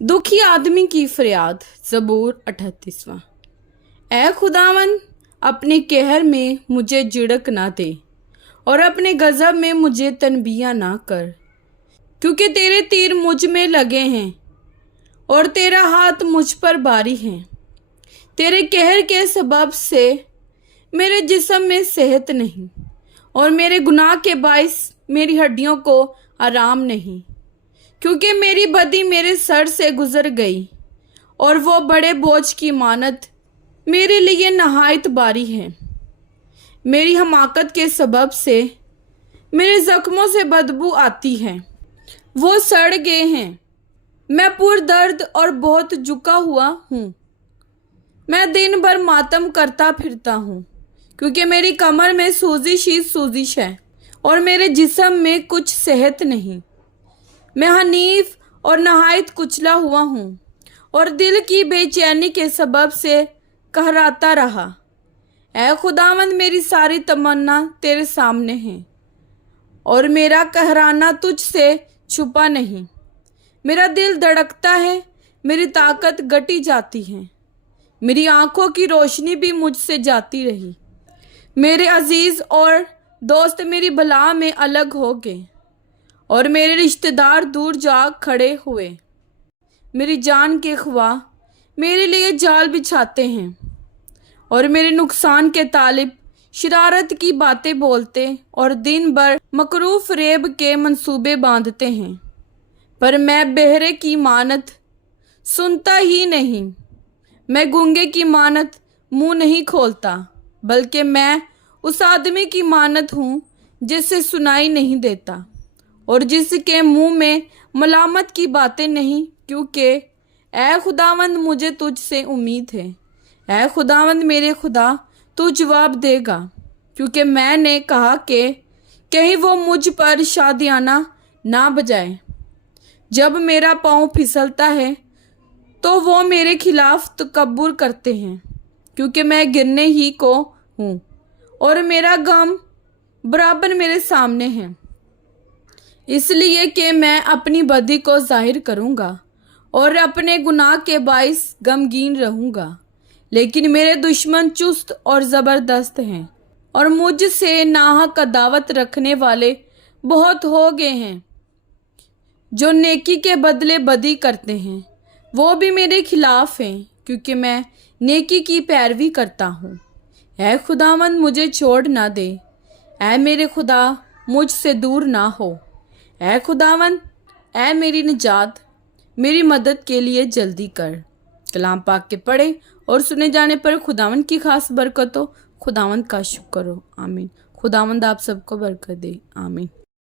दुखी आदमी की फरियाद। ज़बूर 38वां। ऐ खुदावन, अपने कहर में मुझे झिड़क ना दे और अपने गज़ब में मुझे तनबिया ना कर, क्योंकि तेरे तीर मुझ में लगे हैं और तेरा हाथ मुझ पर भारी है। तेरे कहर के सबब से मेरे जिस्म में सेहत नहीं और मेरे गुनाह के बाइस मेरी हड्डियों को आराम नहीं, क्योंकि मेरी बदी मेरे सर से गुजर गई और वो बड़े बोझ की मानत मेरे लिए नहायत भारी है। मेरी हमाकत के सबब से मेरे ज़ख्मों से बदबू आती है, वो सड़ गए हैं। मैं पुरदर्द और बहुत झुका हुआ हूँ। मैं दिन भर मातम करता फिरता हूँ, क्योंकि मेरी कमर में सूजिश ही सूजिश है और मेरे जिस्म में कुछ सेहत नहीं। मैं हनीफ और नहायत कुचला हुआ हूँ और दिल की बेचैनी के सबब से कहराता रहा। ऐ खुदावंद, मेरी सारी तमन्ना तेरे सामने है और मेरा कहराना तुझ से छुपा नहीं। मेरा दिल धड़कता है, मेरी ताकत घटी जाती है, मेरी आंखों की रोशनी भी मुझसे जाती रही। मेरे अजीज और दोस्त मेरी भला में अलग हो गए और मेरे रिश्तेदार दूर जा खड़े हुए। मेरी जान के ख्वाह मेरे लिए जाल बिछाते हैं और मेरे नुकसान के तालिब शरारत की बातें बोलते और दिन भर मकरूह फरेब के मंसूबे बांधते हैं। पर मैं बहरे की मानत सुनता ही नहीं, मैं गूंगे की मानत मुंह नहीं खोलता, बल्कि मैं उस आदमी की मानत हूँ जिससे सुनाई नहीं देता और जिसके मुंह में मलामत की बातें नहीं, क्योंकि ऐ खुदावंद, मुझे तुझसे उम्मीद है। ऐ खुदावंद मेरे खुदा, तू जवाब देगा, क्योंकि मैंने कहा कि कहीं वो मुझ पर शादियाना ना बजाए। जब मेरा पाँव फिसलता है तो वो मेरे खिलाफ तकब्बुर करते हैं, क्योंकि मैं गिरने ही को हूँ और मेरा गम बराबर मेरे सामने है, इसलिए कि मैं अपनी बदी को जाहिर करूँगा और अपने गुनाह के बाइस गमगीन रहूँगा। लेकिन मेरे दुश्मन चुस्त और ज़बरदस्त हैं और मुझसे नाहक दावत रखने वाले बहुत हो गए हैं। जो नेकी के बदले बदी करते हैं वो भी मेरे खिलाफ हैं, क्योंकि मैं नेकी की पैरवी करता हूँ। ऐ खुदावंद, मुझे छोड़ ना दे। ऐ मेरे खुदा, मुझसे दूर ना हो। ऐ खुदावंद, ऐ मेरी निजात, मेरी मदद के लिए जल्दी कर। कलाम पाक के पढ़े और सुने जाने पर खुदावंद की खास बरकत हो। खुदावंद का शुक्र हो। आमीन। खुदावंद आप सबको बरकत दे। आमीन।